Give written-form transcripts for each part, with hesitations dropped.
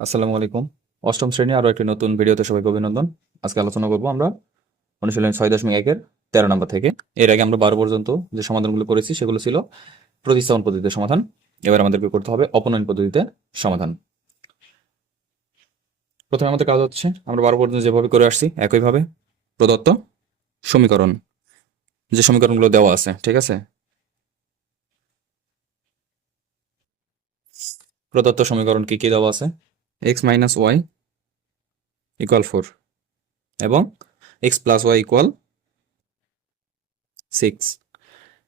আসসালামু আলাইকুম। অষ্টম শ্রেণী আরো একটি নতুন ভিডিওতে সবাইকে অভিনন্দন। আজকে আলোচনা করব আমরা অনুশীলনী 6.1-এর 13 নম্বর থেকে। এর আগে আমরা 12 পর্যন্ত যে সমাধানগুলো করেছি সেগুলো ছিল প্রতিস্থাপন পদ্ধতিতে সমাধান। এবার আমাদেরকে করতে হবে অপনয়ন পদ্ধতিতে সমাধান। প্রথমে আমাদের কাজ হচ্ছে আমরা 12 পর্যন্ত যেভাবে করে আসছি একইভাবে প্রদত্ত সমীকরণ, যে সমীকরণগুলো দেওয়া আছে, ঠিক আছে? প্রদত্ত সমীকরণ কি কি দেওয়া আছে? x মাইনাস ওয়াই ইকুয়াল 4 এবং x প্লাস ওয়াই ইকুয়াল 6।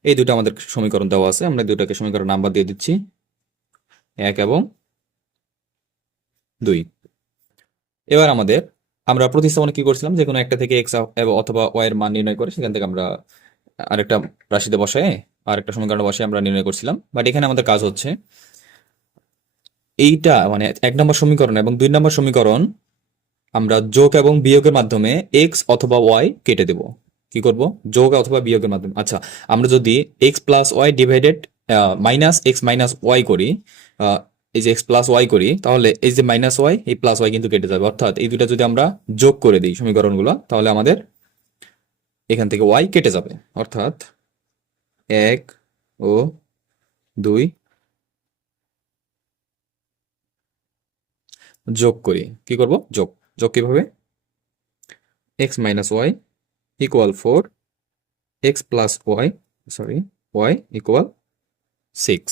এই দুটো আমাদের সমীকরণ দেওয়া আছে, আমরা দুটাকে সমীকরণ নাম্বার দিয়ে দিচ্ছি 1 এবং 2। এবার আমরা প্রতিস্থাপনে কি করছিলাম, যে কোনো একটা থেকে এক্স অথবা ওয়াই এর মান নির্ণয় করে সেখান থেকে আমরা আরেকটা রাশিতে বসায় আরেকটা সমীকরণে বসে আমরা নির্ণয় করছিলাম। বাট এখানে আমাদের কাজ হচ্ছে এইটা মানে 1 নম্বর সমীকরণ এবং 2 নম্বর সমীকরণ আমরা যোগ এবং বিয়োগের মাধ্যমে এক্স অথবা ওয়াই কেটে দেব। কি করব? যোগ অথবা বিয়োগের মাধ্যমে। আচ্ছা, আমরা যদি x plus y divided minus x minus y করি, আহ, এই যে এক্স প্লাস ওয়াই করি, তাহলে এই যে মাইনাস ওয়াই এই প্লাস ওয়াই কিন্তু কেটে যাবে। অর্থাৎ এই দুটা যদি আমরা যোগ করে দিই সমীকরণগুলো, তাহলে আমাদের এখান থেকে ওয়াই কেটে যাবে। অর্থাৎ 1 ও 2 যোগ করি। কি করব? যোগ। যোগ কিভাবে? X minus y equal 4, x plus y, sorry, y equal 6।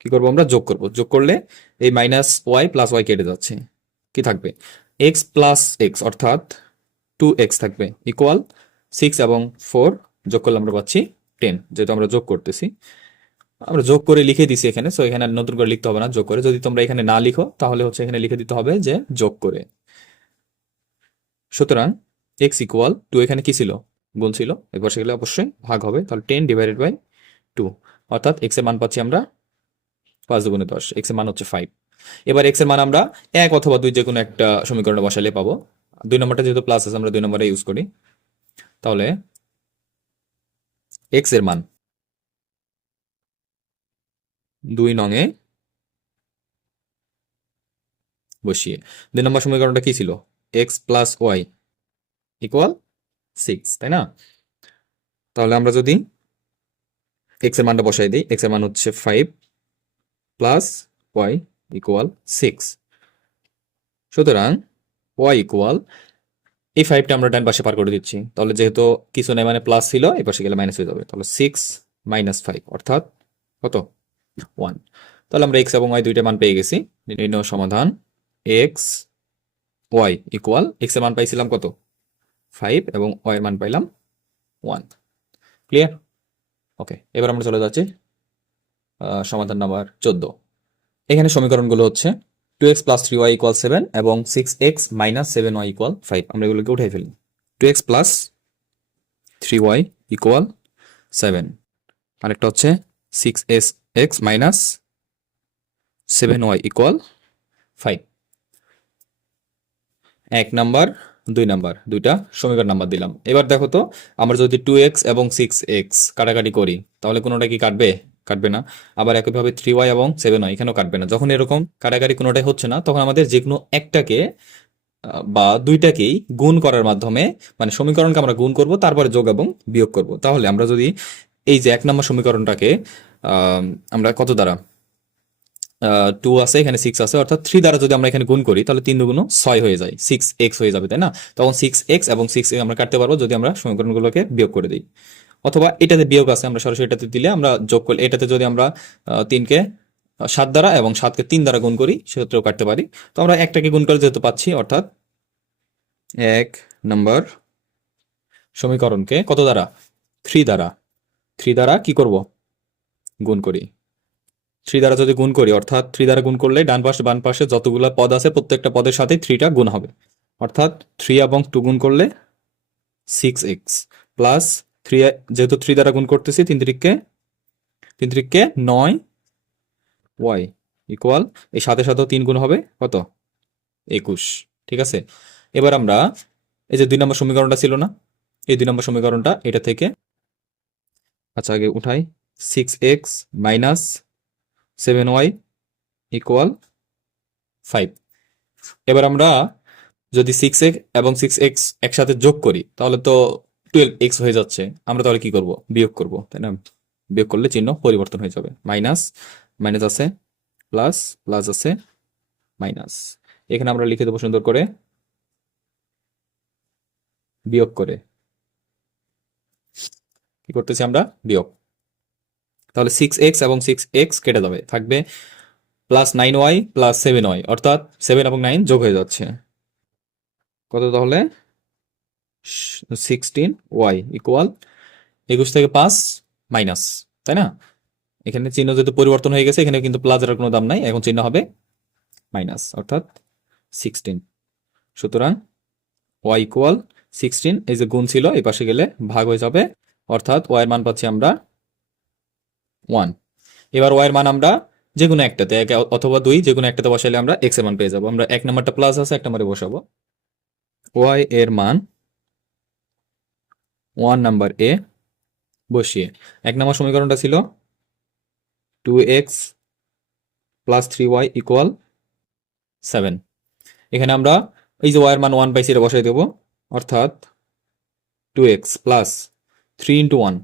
কি করবো? আমরা যোগ করব। যোগ করলে এই মাইনাস ওয়াই প্লাস ওয়াই কেটে যাচ্ছে, কি থাকবে? এক্স প্লাস এক্স অর্থাৎ 2x থাকবে ইকুয়াল 6 এবং 4 যোগ করলে আমরা পাচ্ছি 10। যেহেতু আমরা যোগ করতেছি, আমরা যোগ করে লিখে দিছি এখানে, সো এখানে আর নতুন করে লিখতে হবে না। যোগ করে যদি তোমরা এখানে না লিখো তাহলে হচ্ছে এখানে লিখে দিতে হবে যে যোগ করে। সুতরাং এক্স ইকুয়াল 2, এখানে কি ছিল? গুণ ছিল, এরপর সেগুলো অবশ্যই ভাগ হবে, তাহলে 10 ডিভাইডেড বাই 2, অর্থাৎ এক্স এর মান পাচ্ছি আমরা 5 দুগুণে 10, এক্স এর মান হচ্ছে 5। এবার এক্স এর মান আমরা 1 অথবা 2 যে কোনো একটা সমীকরণে বসালে পাবো। 2 নম্বরটা যেহেতু প্লাস আছে, আমরা 2 নম্বরে ইউজ করি। তাহলে এক্স এর মান 2 নং-এ বসিয়ে, 2 নম্বর সমীকরণটা কি ছিল? এক্স প্লাস ওয়াই ইকুয়াল 6, তাই না? তাহলে আমরা যদি এক্স এর মানটা বসাই দিই, এক্স এর মান হচ্ছে 5 প্লাস ওয়াই ইকুয়াল 6। সুতরাং ওয়াই ইকুয়াল, এই 5টা আমরা ডান পাশে পার করে দিচ্ছি, তাহলে যেহেতু কিছু নাই মানে প্লাস ছিল, এই পাশে গেলে মাইনাস হয়ে যাবে। তাহলে 6 মাইনাস 5 অর্থাৎ কত? 1। তাহলে আমরা এক্স এবং ওয়াই দুইটা মান পেয়ে গেছি। নির্ণয় সমাধান এক্স ওয়াই ইকুয়াল, এক্স এর মান পাইছিলাম কত? 5 এবং ওয়াই এর মান পাইলাম 1। ক্লিয়ার? ওকে, এবার আমরা চলে যাচ্ছি সমাধান নাম্বার 14। এখানে সমীকরণগুলো হচ্ছে 2x প্লাস 3y ইকুয়াল 7 এবং 6x মাইনাস 7y ইকুয়াল 5। আমরা এগুলোকে উঠাই ফেলি। 2x প্লাস 3y ইকুয়াল 7, আরেকটা হচ্ছে 6x minus 7y equal 5। 1 number 2 number দুইটা সমীকরণ নাম্বার দিলাম। এবার দেখো তো, আমরা যদি 2x এবং 6x কাটাকাটি করি তাহলে কোনোটা কি কাটবে? কাটবে না। আবার একইভাবে 3y এবং 7y এখানেও কাটবে না। যখন এরকম কাটাকাটি কোনোটাই হচ্ছে না, তখন আমাদের যে কোনো একটাকে বা দুইটাকেই গুণ করার মাধ্যমে, মানে সমীকরণকে আমরা গুণ করব, তারপরে যোগ এবং বিয়োগ করব। তাহলে আমরা যদি এই যে 1 নম্বর সমীকরণটাকে আমরা কত দ্বারা, 2 আছে, এখানে 6 আছে, অর্থাৎ 3 দ্বারা যদি আমরা এখানে গুণ করি তাহলে 3 দুগুণ 6 হয়ে যায়, 6x হয়ে যাবে, তাই না? তখন 6x এবং 6 আমরা কাটতে পারবো যদি আমরা সমীকরণগুলোকে বিয়োগ করে দিই। অথবা এটাতে বিয়োগ আছে, আমরা সরাসরি এটাতে দিলে আমরা যোগ করলে, এটাতে যদি আমরা 3কে 7 দ্বারা এবং 7কে 3 দ্বারা গুণ করি সেক্ষেত্রেও কাটতে পারি। তো আমরা একটাকে গুণ করে যেহেতু পাচ্ছি, অর্থাৎ 1 নম্বর সমীকরণকে কত দ্বারা? 3 দ্বারা। 3 দ্বারা কি করব? গুণ করি। 3 দ্বারা যদি গুণ করি, অর্থাৎ 3 দ্বারা গুণ করলে ডান পাশে বাম পাশে যতগুলো পদ আছে প্রত্যেকটা পদের সাথে 3টা গুণ হবে। অর্থাৎ 3 এবং 2 গুণ করলে 6x প্লাস 3, যেহেতু 3 দ্বারা গুণ করতেছি, 3 3 9 y ইকুয়াল, এই সাথে সাথেও 3 গুণ হবে কত? 21। ঠিক আছে, এবার আমরা এই যে 2 নম্বর সমীকরণটা ছিল না, এই 2 নম্বর সমীকরণটা এটা থেকে, আচ্ছা আগে উঠাই, 6x মাইনাস 7y ইকুয়াল 5। এবার আমরা যদি 6x এবং 6x একসাথে যোগ করি তাহলে তো 12x হয়ে যাচ্ছে। আমরা তাহলে কি করব? বিয়োগ করব, তাই না? বিয়োগ করলে চিহ্ন পরিবর্তন হয়ে যাবে। মাইনাস মাইনাস আছে, প্লাস প্লাস আছে, মাইনাস। এখানে আমরা লিখে দেবো সুন্দর করে বিয়োগ করে। কি করতেছি আমরা? বিয়োগ। তাহলে 6x এবং 6x কেটে যাবে, থাকবে প্লাস 9y প্লাস 7y, অর্থাৎ 7 এবং 9 যোগ হয়ে যাচ্ছে। কত তাহলে? 16y ইকুয়াল 21 থেকে 5 মাইনাস, তাই না? এখানে চিহ্ন যেহেতু পরিবর্তন হয়ে গেছে, এখানে কিন্তু প্লাস এর কোনো দাম নাই, এখন চিহ্ন হবে মাইনাস, অর্থাৎ 16। সুতরাং y ইকুয়াল 16, এই যে গুণ ছিল এই পাশে গেলে ভাগ হয়ে যাবে, অর্থাৎ y এর মান পাচ্ছি আমরা 1। এবার y এর মান আমরা যে কোনো একটাতে, এক অথবা 2, যে কোনো একটাতে বসাইলে আমরা x এর মান পেয়ে যাবো। আমরা এক নাম্বারটা প্লাস আছে, এক নাম্বারে বসাবো। y এর মান 1 নাম্বার এ বসিয়ে, এক নাম্বার সমীকরণটা ছিল 2x প্লাস 3y ইকুয়াল 7। এখানে আমরা এই যে y এর মান 1 পাইছি, এটা বসাই দেবো, অর্থাৎ 2x প্লাস 3 ইন্টু 1,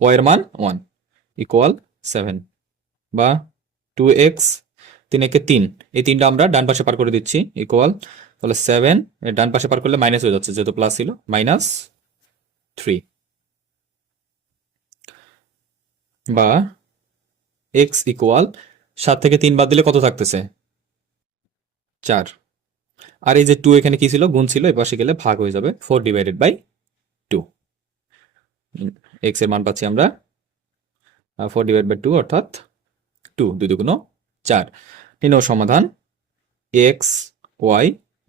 y এর মান 1 ইকুয়াল 7, বা 2x 3 একে 3, এই 3টা আমরা ডান পাশে পার করে দিচ্ছি, ইকুয়াল তাহলে 7, এর ডান পাশে পার করলে মাইনাস হয়ে যাচ্ছে যেহেতু প্লাস ছিল, মাইনাস 3, বা x ইকুয়াল 7 থেকে 3 বাদ দিলে কত থাকতেছে? 4। আর এই যে 2 এখানে কি ছিল? গুণ ছিল, এই পাশে গেলে ভাগ হয়ে যাবে, 4 ডিভাইডেড বাই 2। x এর মান পাচ্ছি আমরা 4 ডিভাইড বাই 2, অর্থাৎ 2, 2 দুগুণ 4। নির্ণয় সমাধান x y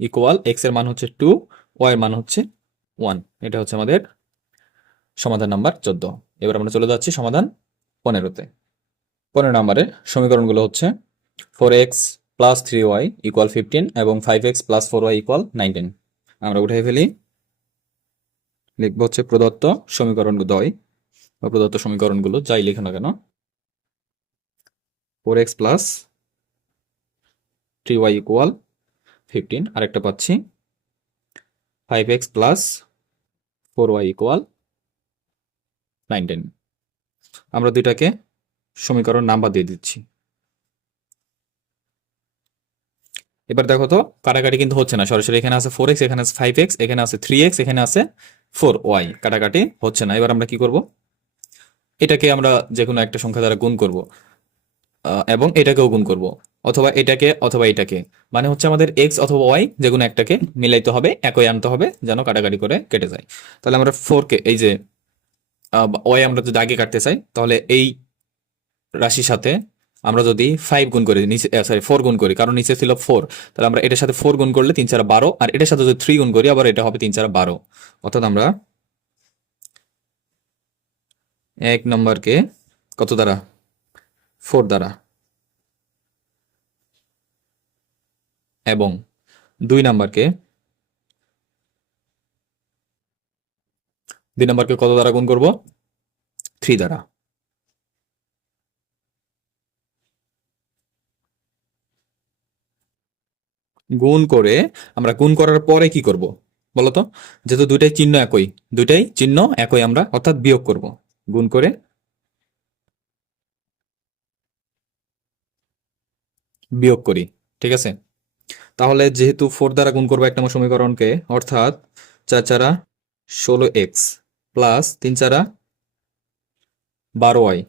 ইকুয়াল, x এর মান হচ্ছে 2, y এর মান হচ্ছে 1। এটা হচ্ছে আমাদের সমাধান নাম্বার 14। এবার আমরা চলে যাচ্ছি সমাধান 15তে। 15 নম্বরের সমীকরণগুলো হচ্ছে 4x প্লাস 3y ইকুয়াল 15 এবং 5x প্লাস 4y ইকুয়াল 19। আমরা উঠাই ফেলি, লিখবো হচ্ছে প্রদত্ত সমীকরণদ্বয় বা প্রদত্ত সমীকরণগুলো যাই লিখে না কেন, 4x প্লাস 3y ইকুয়াল 15, আরেকটা পাচ্ছি 5x প্লাস 4y ইকুয়াল 19। আমরা দুইটাকে সমীকরণ নাম্বার দিয়ে দিচ্ছি। এবার দেখো তো কাটাকাটি কিন্তু হচ্ছে না, সরাসরি এখানে আছে 4x, এখানে আছে 5x, এখানে আছে 3x, এখানে আছে 4y, কাটাকাটি হচ্ছে না। এবার আমরা কি করব? এটাকে আমরা যে কোনো একটা সংখ্যা দ্বারা গুণ করব, এবং এটাকেও গুণ করব, অথবা এটাকে অথবা এটাকে, মানে হচ্ছে আমাদের x অথবা y যে কোনো একটাকে মিলাইতে হবে, একই আনতে হবে যেন কাটাকাটি করে কেটে যায়। তাহলে আমরা 4কে, এই যে y আমরা যদি আগে কাটতে চাই, তাহলে এই রাশির সাথে আমরা যদি 5 গুণ করি, নিচে 4 গুণ করি, কারণ নিচে ছিল 4, তাহলে আমরা এটার সাথে 4 গুণ করলে 3 4 12, আর এটার সাথে যদি 3 গুণ করি আবার এটা হবে 3 4 12, অর্থাৎ আমরা 1 নম্বরকে কত দ্বারা? 4 দ্বারা, এবং 2 নম্বরকে কত দ্বারা গুণ করব? 3 দ্বারা। গুণ করে আমরা গুণ করার পরে কি করব বলতো? যেহেতু দুইটাই চিহ্ন একই, আমরা অর্থাৎ বিয়োগ করব, গুণ করে বিয়োগ করি, ঠিক আছে? তাহলে যেহেতু 4 দ্বারা গুণ করবো 1 নম্বর সমীকরণকে, অর্থাৎ 4 4 16x প্লাস 3 4 12y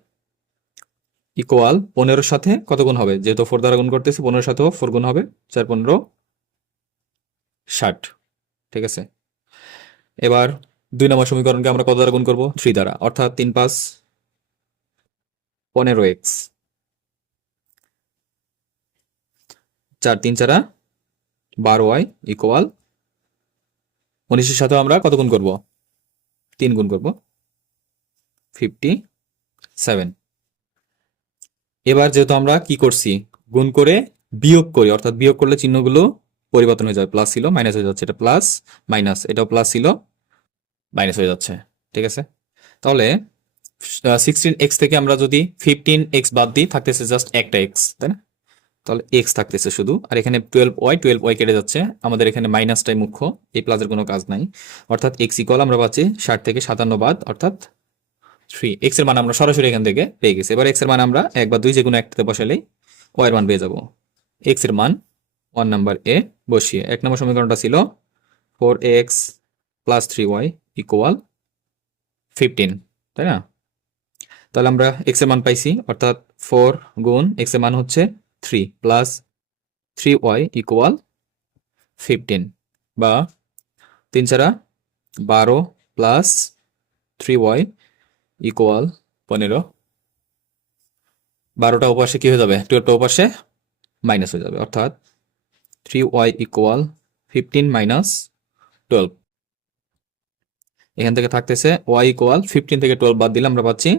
ইকুয়াল 15 সাথে কত গুণ হবে? যেহেতু 4 দ্বারা গুণ করতেছি, 15 সাথেও 4 গুণ হবে, 4 15 60, ঠিক আছে? এবার 2 নম্বর সমীকরণকে আমরা কত দ্বারা গুণ করব? 3 দ্বারা, অর্থাৎ 3 5 15x, 4 3 4 12y ইকুয়াল 19-এর সাথেও আমরা কত গুণ করব? 3 গুণ করব, 57। এবার যেহেতু আমরা কি করছি? গুণ করে বিয়োগ করি, অর্থাৎ বিয়োগ করলে চিহ্নগুলো পরিবর্তন হয়ে যাবে, প্লাস ছিল মাইনাস হয়ে যাচ্ছে, এটা প্লাস মাইনাস, এটাও প্লাস ছিল মাইনাস হয়ে যাচ্ছে, ঠিক আছে? তাহলে 16x থেকে আমরা যদি 15x বাদ দিই, থাকতেছে জাস্ট একটা x, তাই না? তাহলে এক্স থাকতেছে শুধু, আর এখানে 12y কেটে যাচ্ছে, আমাদের এখানে মাইনাসটাই মুখ্য, এই প্লাসের কোনো কাজ নাই। অর্থাৎ এক্স ইকুয়াল আমরা পাচ্ছি 60 থেকে 57 বাদ, অর্থাৎ 3। এক্স এর মান আমরা সরাসরি এখান থেকে পেয়ে গেছি। এবার এক্স এর মান আমরা 1 বা 2 যে কোনো একটাতে বসালেই ওয়াই এর মান পেয়ে যাব। এক্স এর মান 1 নাম্বার এ বসিয়ে 1 নম্বর সমীকরণটা ছিল 4x প্লাস 3y ইকুয়াল 15, তাই না? তাহলে আমরা এক্স এর মান পাইছি, অর্থাৎ 4 গুণ এক্স এর মান হচ্ছে 3 প্লাস 3y ইকুয়াল 15, বা 3 ছাড়া 12 প্লাস 3y ইকুয়াল 15। 12টা ওপাশে কি হয়ে যাবে, 12টা ওপাশে মাইনাস হয়ে যাবে, অর্থাৎ 3y ইকুয়াল 15 মাইনাস 12। এখান থেকে থাকতেছে y ইকুয়াল 15 থেকে 12 বাদ দিলে আমরা পাচ্ছি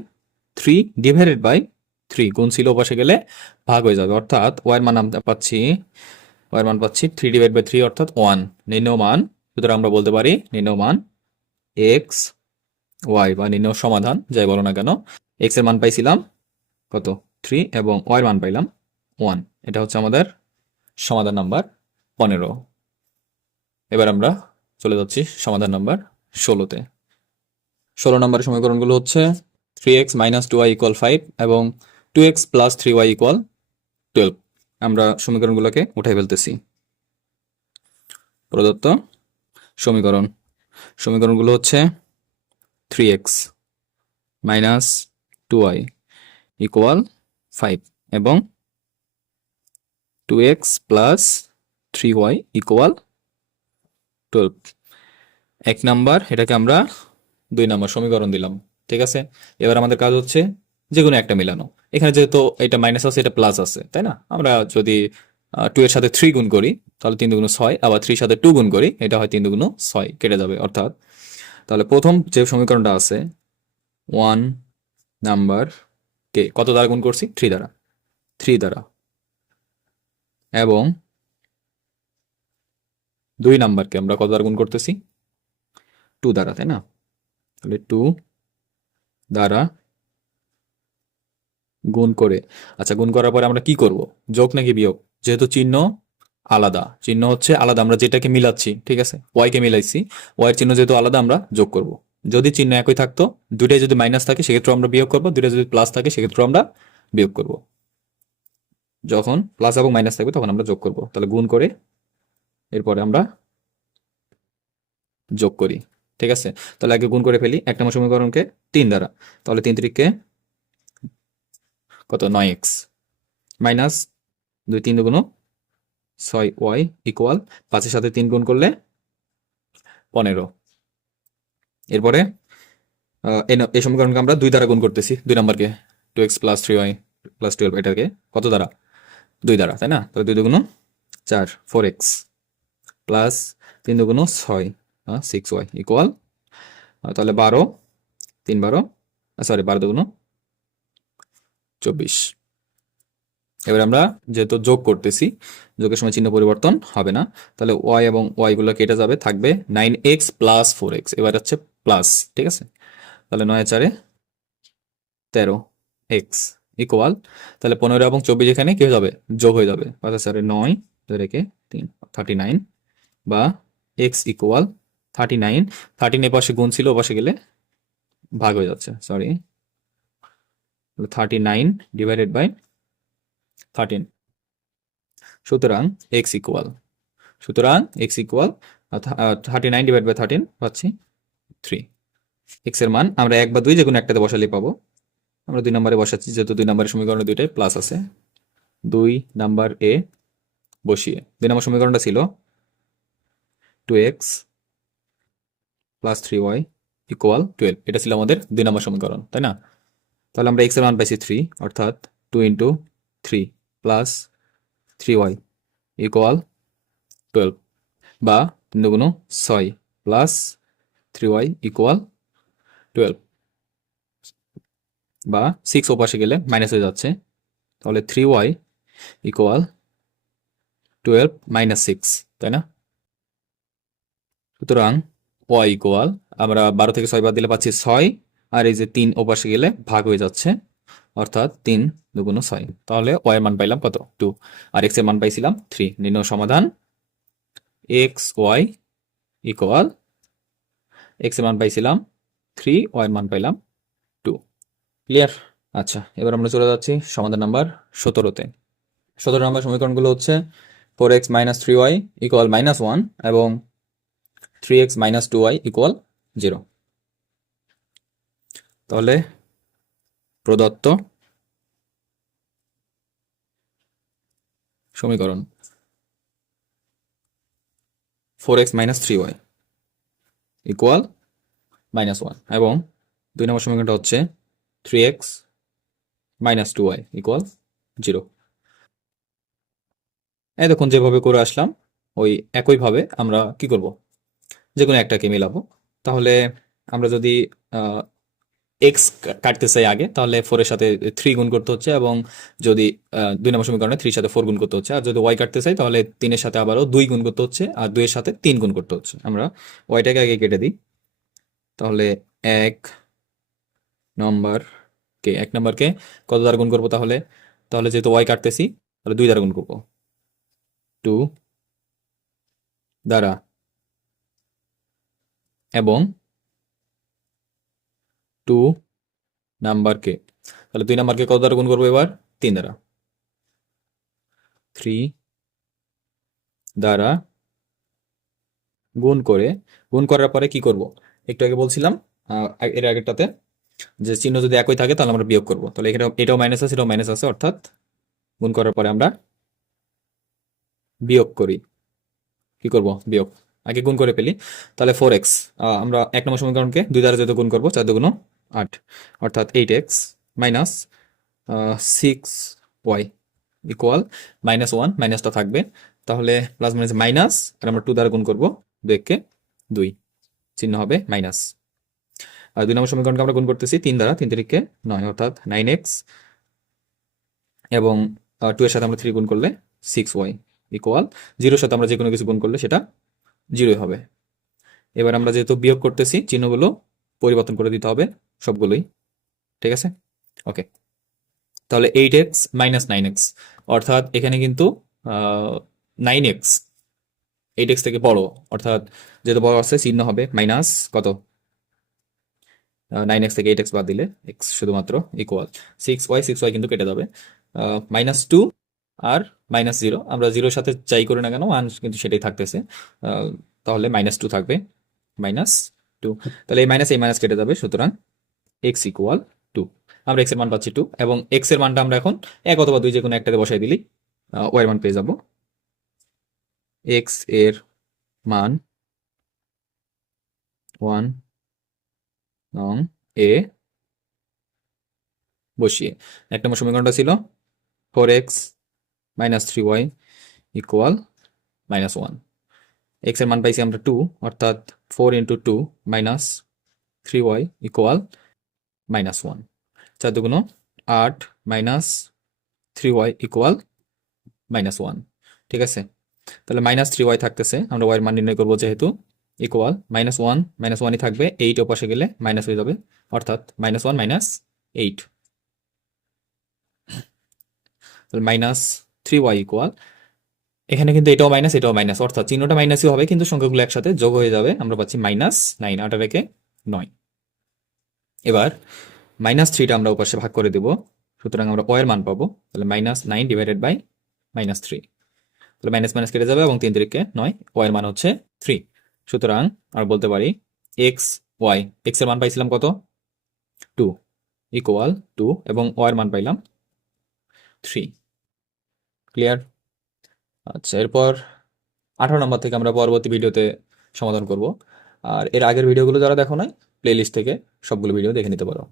3 ডিভাইডেড বাই 3, গুণ ছিল ওপাশে গেলে ভাগ হয়ে যাবে, অর্থাৎ y এর মান আমরা পাচ্ছি 3 ডিভাইড বাই 3 অর্থাৎ 1 নির্ণয় মান। সুতরাং আমরা বলতে পারি নির্ণয় মান x y, বা নির্ণয় সমাধান যাই বলো না কেন, x এর মান পাইছিলাম কত 3 এবং y এর মান পাইলাম 1। এটা হচ্ছে আমাদের সমাধান নাম্বার 15। এবার আমরা চলে যাচ্ছি সমাধান নাম্বার 16তে। 16 নম্বরের সমীকরণগুলো হচ্ছে 3x মাইনাস 2y ইকুয়াল 5 এবং 2x প্লাস 3y ইকুয়াল 12। আমরা সমীকরণগুলোকে উঠাই ফেলতেছি। প্রদত্ত সমীকরণগুলো হচ্ছে 3x মাইনাস 2y ইকুয়াল 5 এবং 2x plus 3y equal 12। 1 number এটাকে আমরা 2 নাম্বার সমীকরণ দিলাম, ঠিক আছে। এবার আমাদের কাজ হচ্ছে যে কোনো একটা মেলানো। এখানে যেহেতু এটা মাইনাস আছে, এটা প্লাস আছে, তাই না? আমরা যদি 2 এর সাথে 3 গুণ করি তাহলে 3 দুগুণ 6, আবার 3 সাথে 2 গুণ করি এটা হয় 3 দুগুণ 6 কেটে যাবে, অর্থাৎ তাহলে প্রথম যে সমীকরণটা আছে 1 নাম্বার কে কত দ্বারা গুণ করছি, 3 দ্বারা, এবং 2 নাম্বারকে আমরা কত দ্বারা গুণ করতেছি, 2 দ্বারা, তাই না? তাহলে 2 দ্বারা গুণ করে, আচ্ছা গুণ করার পরে আমরা কি করব, যোগ নাকি বিয়োগ? যেহেতু চিহ্ন হচ্ছে আলাদা, আমরা যেটাকে মিলাচ্ছি, ঠিক আছে, ওয়াই কে মিলাইছি, ওয়াই এর চিহ্ন যেহেতু আলাদা আমরা যোগ করব। যদি চিহ্ন একই থাকতো, দুটাই যদি মাইনাস থাকে সেক্ষেত্রে আমরা বিয়োগ করব, দুটাই যদি প্লাস থাকে সেক্ষেত্রে আমরা বিয়োগ করব। যখন প্লাস এবং মাইনাস থাকবে তখন আমরা যোগ করব। তাহলে গুণ করে এরপরে আমরা যোগ করি, ঠিক আছে। তাহলে আগে গুণ করে ফেলি 1 নম্বর সমীকরণকে 3 দ্বারা, তাহলে 3 3 কত 9x মাইনাস 2 3 দুগুণ 6y ইকুয়াল 5 এর সাথে 3 গুণ করলে 15। এরপরে এই সমীকরণকে আমরা 2 দ্বারা গুণ করতেছি, 2 নাম্বারকে 2x প্লাস 3y প্লাস 12, এটাকে কত দ্বারা, 2 দ্বারা, তাই না? তাহলে 2 দুগুণ 4 4x প্লাস 3 দুগুণ 6 6y ইকুয়াল তাহলে 12 3 12 সরি 12 দুগুণ 24। এবার আমরা যেহেতু যোগ করতেছি, যোগের সময় চিহ্ন পরিবর্তন হবে না, তাহলে y এবং y গুলো কেটে যাবে, থাকবে 9x প্লাস 4x, এবার হচ্ছে প্লাস, ঠিক আছে। তাহলে 9 4 13x ইকুয়াল, তাহলে 15 এবং 24 এখানে কি হয়ে যাবে, যোগ হয়ে যাবে, 5 4 9 রেখে 3 39, বা x ইকুয়াল 39। 13 এ পাশে গুণ ছিল, পাশে গেলে ভাগ হয়ে যাচ্ছে, সরি, 39 ডিভাইডেড বাই 13। সুতরাং x ইকুয়াল 39 ডিভাইড বাই 13 পাচ্ছি 3। x এর মান আমরা 1 বা 2 যে কোনো একটাতে বসালেই পাবো। আমরা 2 নম্বরে বসাচ্ছি, যেহেতু 2 নম্বরের সমীকরণে দুইটাই প্লাস আছে, 2 নাম্বার এ বসিয়ে 2 নম্বর সমীকরণটা ছিল 2x প্লাস 3y ইকুয়াল 12, এটা ছিল আমাদের 2 নম্বর সমীকরণ, তাই না? তাহলে আমরা x এর মান পাইছি 3, অর্থাৎ 2 ইন্টু 3 প্লাস 3y ইকুয়াল 12, বা 3 দুগুণ 6 প্লাস 3y ইকুয়াল 12, বা 6 ওপাশে গেলে মাইনাস হয়ে যাচ্ছে, তাহলে 3y ইকুয়াল 12 মাইনাস 6, তাই না? সুতরাং y ইকুয়াল, আমরা 12 থেকে 6 বাদ দিলে পাচ্ছি 6, আর এই যে 3 ওপাশে গেলে ভাগ হয়ে যাচ্ছে, অর্থাৎ 3 দুগুণ 6। তাহলে ওয়াই এর মান পাইলাম কত 2, আর এক্স এর মান পাইছিলাম 3। নির্ণয় সমাধান এক্স ওয়াই ইকুয়াল, এক্স এর মান পাইছিলাম 3, ওয়াই এর মান পাইলাম 2। ক্লিয়ার? আচ্ছা, এবার আমরা চলে যাচ্ছি সমাধান নাম্বার 17-তে। 17 নম্বর সমীকরণগুলো হচ্ছে 4x মাইনাস 3y ইকুয়াল -1 এবং 3x মাইনাস 2y ইকুয়াল 0। তাহলে প্রদত্ত সমীকরণ 4x মাইনাস 3y ইকুয়াল -1 এবং 2 নম্বর সমীকরণটা হচ্ছে 3x মাইনাস 2y ইকুয়াল 0। এই দেখুন যেভাবে করে আসলাম ওই একইভাবে আমরা কি করব, যে কোনো একটাকে মিলাবো। তাহলে আমরা যদি এক্স কাটতে চাই আগে, তাহলে 4 এর সাথে 3 গুণ করতে হচ্ছে, এবং যদি 2 নম্বর সমীকরণে 3 এর সাথে 4 গুণ করতে হচ্ছে। আর যদি ওয়াই কাটতে চাই তাহলে 3 এর সাথে আবারও 2 গুণ করতে হচ্ছে, আর 2 এর সাথে 3 গুণ করতে হচ্ছে। আমরা ওয়াইটাকে আগে কেটে দিই। তাহলে 1 নম্বরকে কত দ্বারা গুণ করবো? তাহলে তাহলে যেহেতু ওয়াই কাটতেছি তাহলে 2 দ্বারা গুণ করবো, 2 দ্বারা, এবং 2 নাম্বারকে, তাহলে 2 নাম্বারকে কত দ্বারা গুণ করবো এবার? 3 দ্বারা, 3 দ্বারা গুণ করার পরে কি করব? একটু আগে বলছিলাম এর আগেরটাতে যে চিহ্ন যদি একই থাকে তাহলে আমরা বিয়োগ করব। তাহলে এখানে এটাও মাইনাস আছে, এটাও মাইনাস আছে, অর্থাৎ গুণ করার পরে আমরা বিয়োগ করি। কি করব? বিয়োগ। আগে গুণ করে ফেলি। তাহলে 4x, আমরা 1 নম্বর সমীকরণকে 2 দ্বারা যেহেতু গুণ করবো, 4 দুগুণ 8, অর্থাৎ 8x মাইনাস 6y ইকুয়াল -1, মাইনাসটা থাকবে। তাহলে প্লাস মাইনাস মাইনাস, আর আমরা 2 দ্বারা গুণ করবো, 2 কে 2, চিহ্ন হবে মাইনাস। আর 2 নম্বর সমীকরণকে আমরা গুণ করতেছি 3 দ্বারা, 3 তিরিকে 9, অর্থাৎ 9x, এবং 2 এর সাথে আমরা 3 গুণ করলে 6y ইকুয়াল 0 এর সাথে আমরা যে কোনো কিছু গুণ করলে সেটা 0 হবে। এবার আমরা যেহেতু বিয়োগ করতেছি, চিহ্নগুলো পরিবর্তন করে দিতে হবে সবগুলোই। ঠিক আছে? ওকে। তাহলে 8x মাইনাস 9x, অর্থাৎ এখানে কিন্তু 9x 8x থেকে বড়, অর্থাৎ যেহেতু বড় আছে চিহ্ন হবে মাইনাস কত, 9x থেকে 8x বাদ দিলে x শুধুমাত্র ইকুয়াল 6y কিন্তু কেটে যাবে, -2 আর -0। আমরা 0-র সাথে যাই করি না কেন 1 কিন্তু সেটাই থাকতেছে, তাহলে -2 থাকবে, -2। তাহলে এই মাইনাস কেটে যাবে, সুতরাং x ইকুয়াল 2। আমরা x এর মান পাচ্ছি 2, এবং x এর মানটা আমরা এখন 1 অথবা 2 যে কোনো একটাতে বসাই দিলেই y এর মান পেয়ে যাব। x এর মান 1 নং এ বসিয়ে 1 নম্বর সমীকরণটা ছিল 4x minus 3y equal -1। x এর মান পাইছি আমরা 2, অর্থাৎ 4 ইন্টু 2 মাইনাস 3y ইকুয়াল -1। 4 দুগুণ 8 মাইনাস 3y ইকুয়াল -1। ঠিক আছে? তাহলে -3y থাকতেছে, আমরা y এর মান নির্ণয় করবো যেহেতু, ইকুয়াল -1 থাকবে, 8 ওপাশে গেলে মাইনাস হয়ে যাবে, অর্থাৎ -1 -8। তাহলে -3y ইকুয়াল, এখানে কিন্তু এটাও মাইনাস, অর্থাৎ চিহ্নটা মাইনাসই হবে কিন্তু সংখ্যাগুলো একসাথে যোগ হয়ে যাবে, আমরা পাচ্ছি -9, 8 আর একে 9। এবার -3টা আমরা ওপাশে ভাগ করে দেব, সুতরাং আমরা y এর মান পাবো, তাহলে -9 ডিভাইডেড বাই -3, তাহলে মাইনাস কেটে যাবে, এবং 3 তিরিকে 9, y এর মান হচ্ছে 3। সুতরাং আমরা বলতে পারি x এর মান পাইছিলাম কত, 2 ইকুয়াল 2, এবং y এর মান পাইলাম 3। ক্লিয়ার? আচ্ছা, এরপর 18 নম্বর থেকে আমরা পরবর্তী ভিডিওতে সমাধান করব। আর এর আগের ভিডিওগুলো যারা দেখো নাই, প্লেলিস্ট থেকে সবগুলো ভিডিও দেখে নিতে পারো।